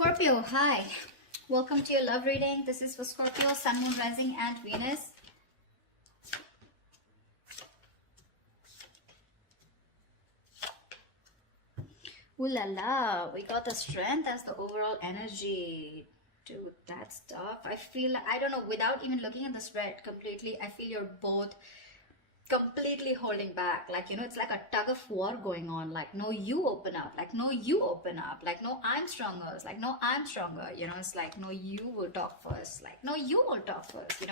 Scorpio, hi. Welcome to your love reading. This is for Scorpio, Sun, Moon, Rising, and Venus. Ooh la la, we got the Strength as the overall energy. Dude, that's tough. I feel, I don't know, without even looking at the spread completely, I feel you're both completely holding back. Like, it's like a tug of war going on. Like, no, you open up. Like, no, you open up. Like, no, I'm stronger. It's like, no, I'm stronger. It's like, no, you will talk first. Like, no, you will talk first,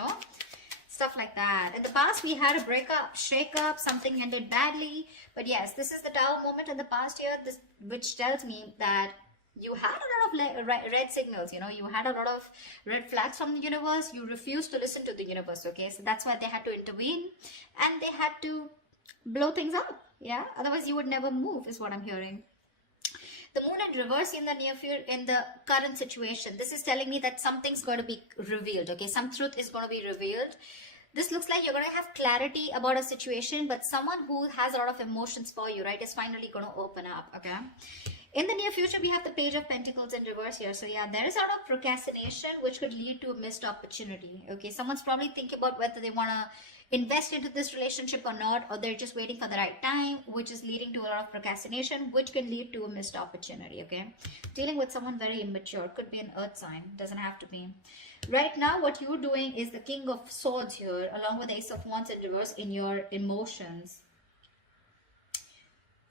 Stuff like that. In the past, we had a breakup, shake-up, something ended badly. But yes, this is the Tower moment in the past year, which tells me that you had a lot of red signals, you had a lot of red flags from the universe. You refused to listen to the universe, okay? So that's why they had to intervene and they had to blow things up, yeah? Otherwise, you would never move, is what I'm hearing. The moon in reverse in the near future, in the current situation. This is telling me that something's going to be revealed, okay? Some truth is going to be revealed. This looks like you're going to have clarity about a situation, but someone who has a lot of emotions for you, right, is finally going to open up, okay? In the near future, we have the Page of Pentacles in reverse here. So yeah, there is a lot of procrastination, which could lead to a missed opportunity, okay? Someone's probably thinking about whether they want to invest into this relationship or not, or they're just waiting for the right time, which is leading to a lot of procrastination, which can lead to a missed opportunity, okay? Dealing with someone very immature, could be an earth sign, doesn't have to be. Right now, what you're doing is the King of Swords here, along with the Ace of Wands in reverse in your emotions.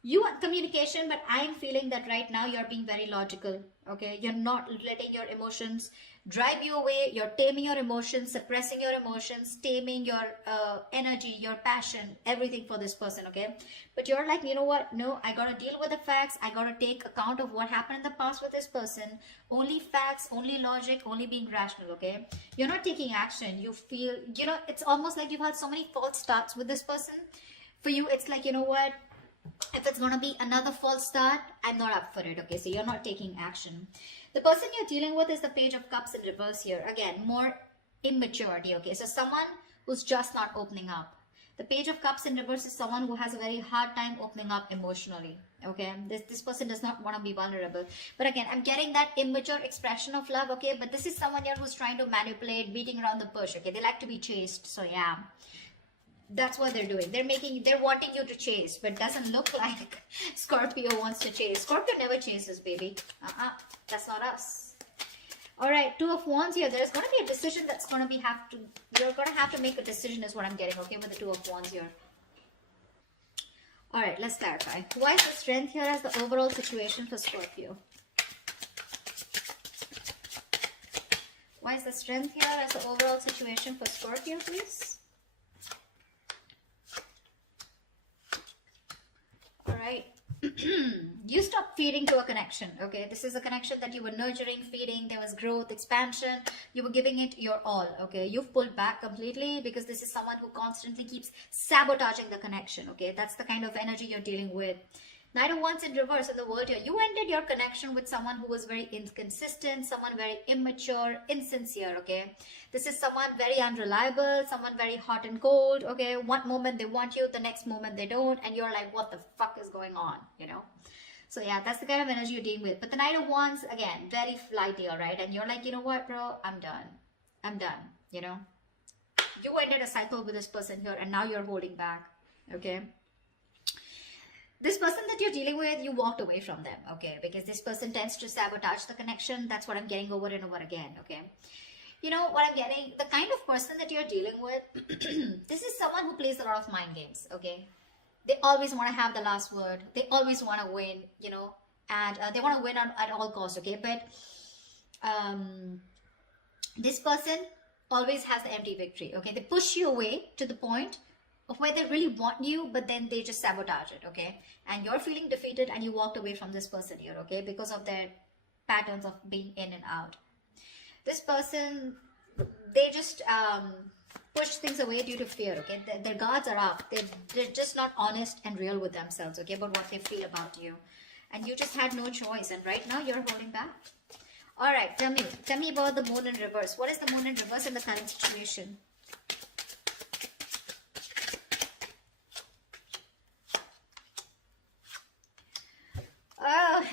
You want communication, but I'm feeling that right now you're being very logical, okay? You're not letting your emotions drive you away. You're taming your emotions, suppressing your emotions, taming your energy, your passion, everything for this person, okay? But you're like, you know what? No, I gotta deal with the facts. I gotta take account of what happened in the past with this person. Only facts, only logic, only being rational, okay? You're not taking action. You feel, it's almost like you've had so many false starts with this person. For you, it's like, you know what? If it's going to be another false start, I'm not up for it, okay? So you're not taking action. The person you're dealing with is the Page of Cups in reverse here. Again, more immaturity, okay? So someone who's just not opening up. The Page of Cups in reverse is someone who has a very hard time opening up emotionally, okay? This person does not want to be vulnerable. But again, I'm getting that immature expression of love, okay? But this is someone here who's trying to manipulate, beating around the bush, okay? They like to be chased, so yeah. That's what they're doing. They're wanting you to chase, but doesn't look like Scorpio wants to chase. Scorpio never chases, baby. That's not us. All right, Two of Wands here. There's going to be a decision that's going to be you're going to have to make a decision is what I'm getting, okay, with the Two of Wands here. All right, let's clarify. Why is the Strength here as the overall situation for Scorpio? Why is the Strength here as the overall situation for Scorpio, please? Right. You stop feeding to a connection, okay? This is a connection that you were nurturing, feeding. There was growth, expansion. You were giving it your all, okay? You've pulled back completely because this is someone who constantly keeps sabotaging the connection, okay? That's the kind of energy you're dealing with. Knight of Wands in reverse in the world here. You ended your connection with someone who was very inconsistent, someone very immature, insincere, okay? This is someone very unreliable, someone very hot and cold, okay? One moment they want you, the next moment they don't, and you're like, what the fuck is going on, So yeah, that's the kind of energy you're dealing with. But the Knight of Wands, again, very flighty, all right? And you're like, you know what, bro? I'm done. I'm done, You ended a cycle with this person here, and now you're holding back, okay? This person that you're dealing with, you walked away from them, okay? Because this person tends to sabotage the connection. That's what I'm getting over and over again, okay? What I'm getting, the kind of person that you're dealing with, this is someone who plays a lot of mind games, okay? They always want to have the last word. They always want to win, and they want to win at all costs, okay? But this person always has the empty victory, okay? They push you away to the point of where they really want you, but then they just sabotage it, okay? And you're feeling defeated and you walked away from this person here, okay? Because of their patterns of being in and out. This person, they just push things away due to fear, okay? Their guards are up. They're just not honest and real with themselves, okay? About what they feel about you. And you just had no choice. And right now you're holding back. All right, tell me about the Moon in reverse. What is the Moon in reverse in the current situation?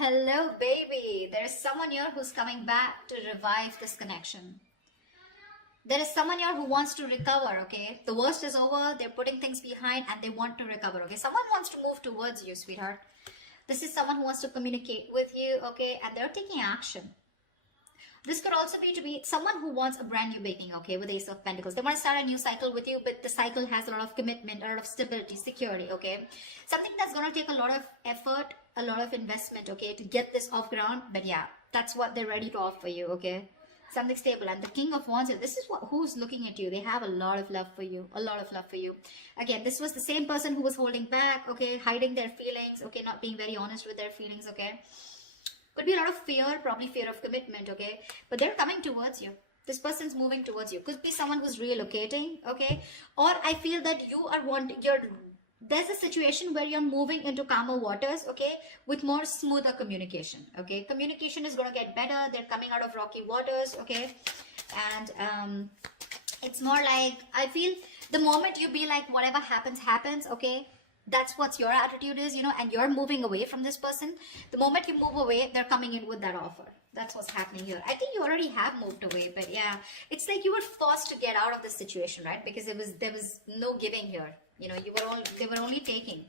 Hello, baby. There is someone here who's coming back to revive this connection. There is someone here who wants to recover, okay? The worst is over. They're putting things behind and they want to recover, okay? Someone wants to move towards you, sweetheart. This is someone who wants to communicate with you, okay? And they're taking action. This could also be to be someone who wants a brand new beginning, okay, with Ace of Pentacles. They want to start a new cycle with you, but the cycle has a lot of commitment, a lot of stability, security, okay? Something that's going to take a lot of effort, a lot of investment, okay, to get this off ground. But yeah, that's what they're ready to offer you, okay? Something stable. And the King of Wands, this is who's looking at you. They have a lot of love for you, a lot of love for you. Again, this was the same person who was holding back, okay, hiding their feelings, okay, not being very honest with their feelings, okay? Could be a lot of fear, probably fear of commitment, okay? But they're coming towards you. This person's moving towards you. Could be someone who's relocating, okay? Or I feel that you are there's a situation where you're moving into calmer waters, okay? With more smoother communication, okay? Communication is going to get better. They're coming out of rocky waters, okay? And it's more like, I feel the moment you be like, whatever happens, happens, okay? That's what your attitude is, you know, and you're moving away from this person. The moment you move away, they're coming in with that offer. That's what's happening here. I think you already have moved away, but yeah, it's like you were forced to get out of this situation, right? Because there was no giving here. You know, they were only taking.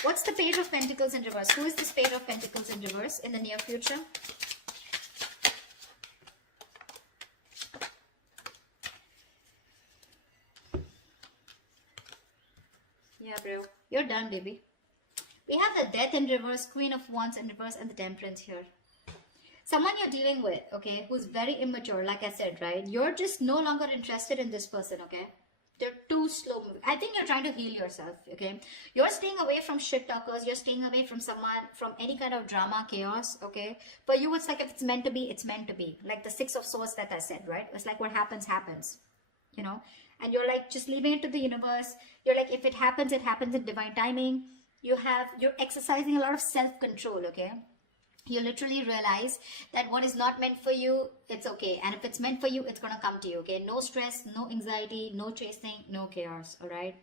What's the Page of Pentacles in reverse? Who is this Page of Pentacles in reverse in the near future? Yeah, bro. You're done, baby. We have the Death in reverse, Queen of Wands in reverse, and the Temperance here. Someone you're dealing with, okay, who's very immature, like I said, right? You're just no longer interested in this person, okay? They're too slow moving. I think you're trying to heal yourself, okay? You're staying away from shit talkers. You're staying away from someone, from any kind of drama, chaos, okay? For you, it's like if it's meant to be, it's meant to be. Like the Six of Swords that I said, right? It's like what happens, happens, you know? And you're like just leaving it to the universe. You're like, if it happens in divine timing. You're exercising a lot of self-control, okay? You literally realize that what is not meant for you, it's okay. And if it's meant for you, it's going to come to you, okay? No stress, no anxiety, no chasing, no chaos, all right?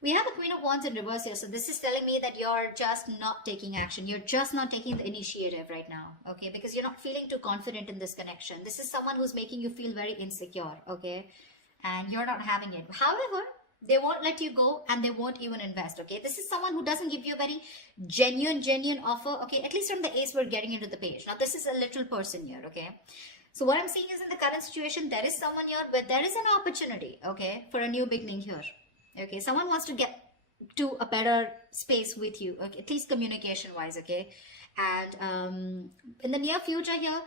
We have a Queen of Wands in reverse here. So this is telling me that you're just not taking action. You're just not taking the initiative right now, okay? Because you're not feeling too confident in this connection. This is someone who's making you feel very insecure, okay? And you're not having it. However, they won't let you go and they won't even invest, okay? This is someone who doesn't give you a very genuine offer, okay? At least from the Ace, we're getting into the Page. Now, this is a little person here, okay? So what I'm seeing is in the current situation, there is someone here where there is an opportunity, okay, for a new beginning here, okay? Someone wants to get to a better space with you, okay? At least communication-wise, okay? And in the near future here,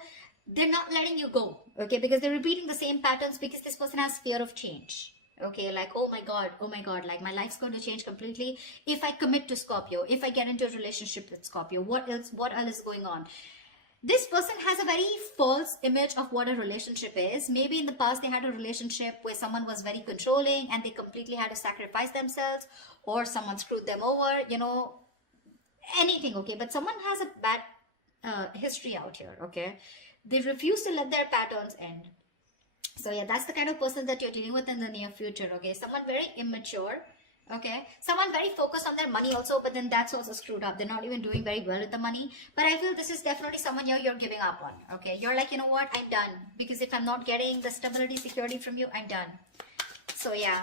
they're not letting you go, okay? Because they're repeating the same patterns because this person has fear of change. Okay, like, oh my God, like my life's going to change completely if I commit to Scorpio, if I get into a relationship with Scorpio, what else is going on? This person has a very false image of what a relationship is. Maybe in the past they had a relationship where someone was very controlling and they completely had to sacrifice themselves, or someone screwed them over, you know, anything, okay? But someone has a bad history out here, okay? They refuse to let their patterns end. So yeah, that's the kind of person that you're dealing with in the near future, okay? Someone very immature, okay? Someone very focused on their money also, but then that's also screwed up. They're not even doing very well with the money. But I feel this is definitely someone you're giving up on, okay? You're like, you know what? I'm done. Because if I'm not getting the stability, security from you, I'm done. So yeah.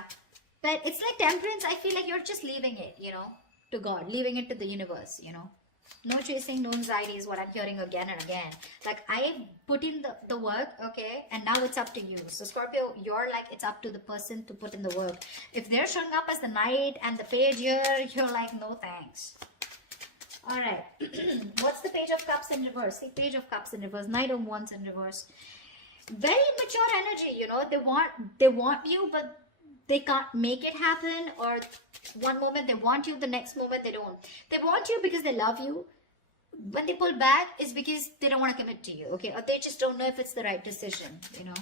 But it's like Temperance. I feel like you're just leaving it, you know, to God. Leaving it to the universe, you know? No chasing, no anxiety is what I'm hearing again and again. Like, I put in the work, okay? And now it's up to you. So, Scorpio, you're like, it's up to the person to put in the work. If they're showing up as the Knight and the Page here, you're like, no thanks. All right. What's the Page of Cups in reverse? The Page of Cups in reverse. Knight of Wands in reverse. Very mature energy, you know? They want you, but they can't make it happen. Or one moment they want you, the next moment they don't. They want you because they love you. When they pull back, it's because they don't want to commit to you, okay? Or they just don't know if it's the right decision, you know?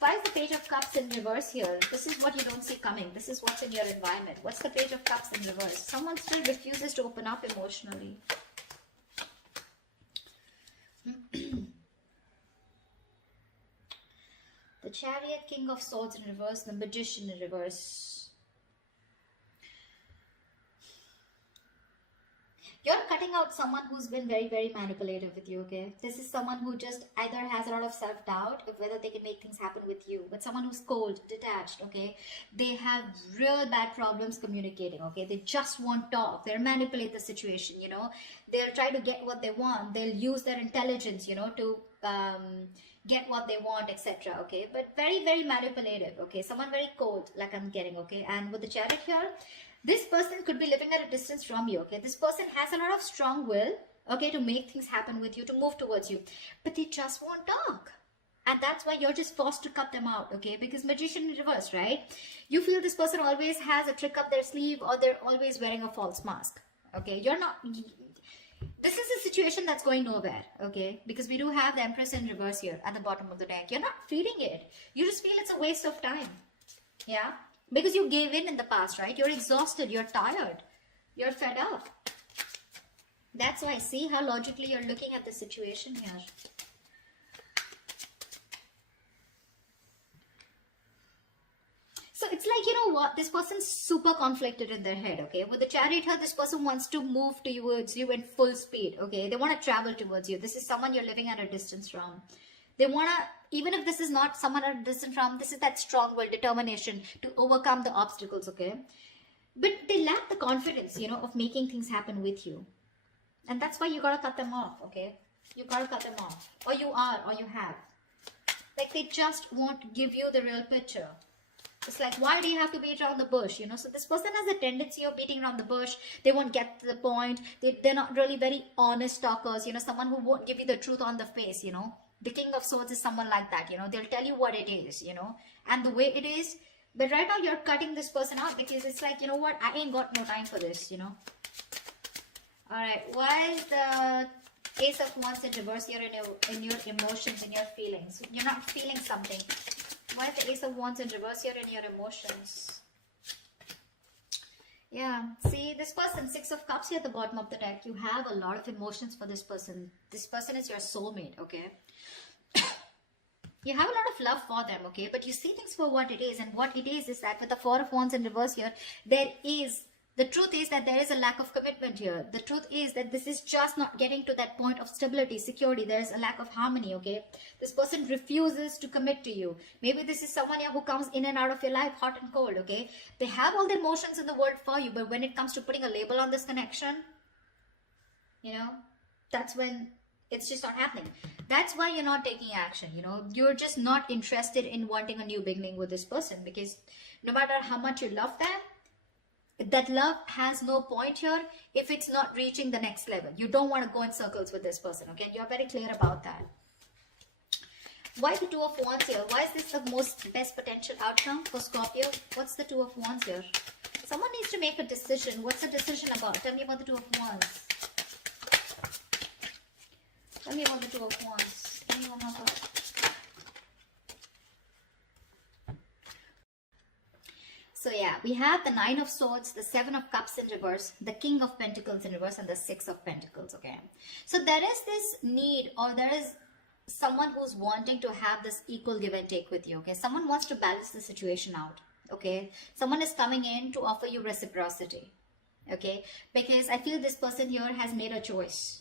Why is the Page of Cups in reverse here? This is what you don't see coming. This is what's in your environment. What's the Page of Cups in reverse? Someone still refuses to open up emotionally. The Chariot, King of Swords in reverse, the Magician in reverse. You're cutting out about someone who's been very, very manipulative with you, okay? This is someone who just either has a lot of self-doubt of whether they can make things happen with you, but someone who's cold, detached, okay? They have real bad problems communicating, okay? They just won't talk. They'll manipulate the situation, you know? They'll try to get what they want. They'll use their intelligence, you know, to get what they want, etc., okay? But very, very manipulative, okay? Someone very cold, like I'm getting, okay? And with the Chariot here, this person could be living at a distance from you, okay? This person has a lot of strong will, okay, to make things happen with you, to move towards you, but they just won't talk. And that's why you're just forced to cut them out, okay? Because Magician in reverse, right? You feel this person always has a trick up their sleeve, or they're always wearing a false mask, okay? You're not... This is a situation that's going nowhere, okay? Because we do have the Empress in reverse here at the bottom of the deck. You're not feeling it. You just feel it's a waste of time, yeah? Because you gave in the past, right? You're exhausted, you're tired, you're fed up. That's why, see how logically you're looking at the situation here. So it's like, you know what, this person's super conflicted in their head, okay? With the Chariot here, this person wants to move towards you in full speed, okay? They want to travel towards you. This is someone you're living at a distance from. They want to, even if this is not someone at a distance from, this is that strong will, determination to overcome the obstacles, okay? But they lack the confidence, you know, of making things happen with you. And that's why you got to cut them off, okay? You got to cut them off. Or you are, or you have. Like, they just won't give you the real picture. It's like, why do you have to beat around the bush, you know? So this person has a tendency of beating around the bush. They won't get to the point. They're not really very honest talkers, you know, someone who won't give you the truth on the face, you know? The King of Swords is someone like that, you know? They'll tell you what it is, you know? And the way it is. But right now you're cutting this person out because it's like, you know what? I ain't got no time for this, you know? Alright, why is the Ace of Wands in reverse here in your emotions, in your feelings? You're not feeling something. Why is the Ace of Wands in reverse here in your emotions? Yeah, see, this person, Six of Cups here at the bottom of the deck. You have a lot of emotions for this person. This person is your soulmate, okay? You have a lot of love for them, okay? But you see things for what it is. And what it is that with the Four of Wands in reverse here, the truth is that there is a lack of commitment here. The truth is that this is just not getting to that point of stability, security. There is a lack of harmony, okay? This person refuses to commit to you. Maybe this is someone here who comes in and out of your life, hot and cold, okay? They have all the emotions in the world for you, but when it comes to putting a label on this connection, you know, that's when it's just not happening. That's why you're not taking action, you know? You're just not interested in wanting a new beginning with this person, because no matter how much you love them, that love has no point here if it's not reaching the next level. You don't want to go in circles with this person, okay? You're very clear about that. Why the Two of Wands here? Why is this the best potential outcome for Scorpio? What's the Two of Wands here? Someone needs to make a decision. What's the decision about? Tell me about the Two of Wands. Tell me about the Two of Wands. Tell me one more card. So yeah, we have the Nine of Swords, the Seven of Cups in reverse, the King of Pentacles in reverse, and the Six of Pentacles, okay? So there is this need, or there is someone who's wanting to have this equal give and take with you, okay? Someone wants to balance the situation out, okay? Someone is coming in to offer you reciprocity, okay? Because I feel this person here has made a choice,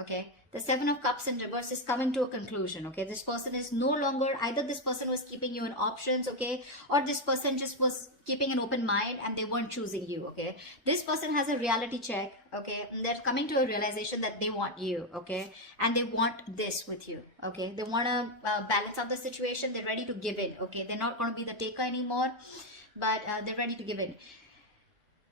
okay? The Seven of Cups in reverse is coming to a conclusion, okay? This person is no longer, either this person was keeping you in options, okay? Or this person just was keeping an open mind and they weren't choosing you, okay? This person has a reality check, okay? And they're coming to a realization that they want you, okay? And they want this with you, okay? They want to balance out the situation. They're ready to give in, okay? They're not going to be the taker anymore, but they're ready to give in.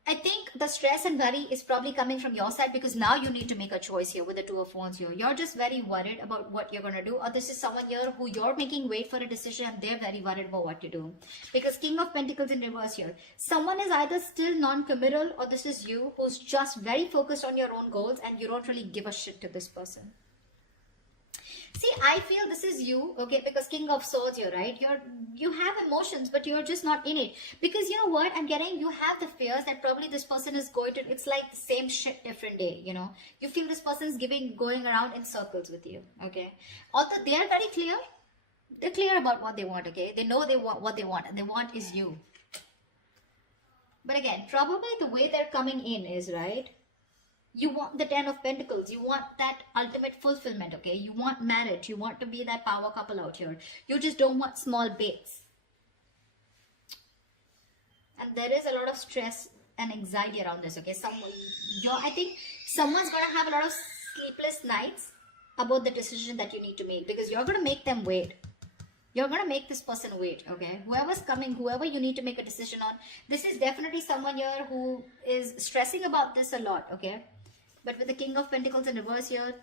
I think the stress and worry is probably coming from your side, because now you need to make a choice here with the Two of Wands here. You're just very worried about what you're going to do, or this is someone here who you're making wait for a decision and they're very worried about what to do. Because King of Pentacles in reverse here. Someone is either still non-committal, or this is you who's just very focused on your own goals and you don't really give a shit to this person. See, I feel this is you, okay, because King of Swords here, right? You have emotions, but you're just not in it. Because you know what? I'm getting, you have the fears that probably this person is going to, it's like the same shit, different day, you know? You feel this person is going around in circles with you, okay? Although they are very clear, they're clear about what they want, okay? They know they want what they want, and they want is you. But again, probably the way they're coming in is, right? You want the 10 of Pentacles. You want that ultimate fulfillment, okay? You want marriage. You want to be that power couple out here. You just don't want small baits. And there is a lot of stress and anxiety around this, okay? I think someone's going to have a lot of sleepless nights about the decision that you need to make, because you're going to make them wait. You're going to make this person wait, okay? Whoever's coming, whoever you need to make a decision on, this is definitely someone here who is stressing about this a lot, okay? But with the King of Pentacles in reverse here,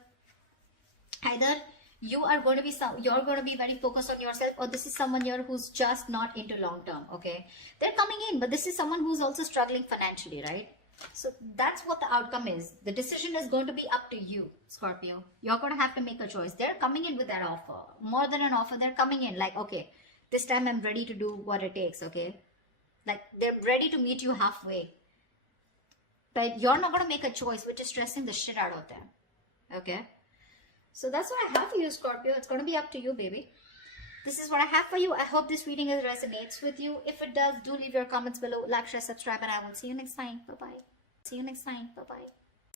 either you're going to be very focused on yourself, or this is someone here who's just not into long term, okay? They're coming in, but this is someone who's also struggling financially, right? So that's what the outcome is. The decision is going to be up to you, Scorpio. You're going to have to make a choice. They're coming in with that offer. More than an offer, they're coming in like, okay, this time I'm ready to do what it takes, okay? Like, they're ready to meet you halfway. But you're not going to make a choice, which is stressing the shit out of them, okay? So that's what I have for you, Scorpio. It's going to be up to you, baby. This is what I have for you. I hope this reading resonates with you. If it does, do leave your comments below. Like, share, subscribe, and I will see you next time. Bye-bye. See you next time. Bye-bye.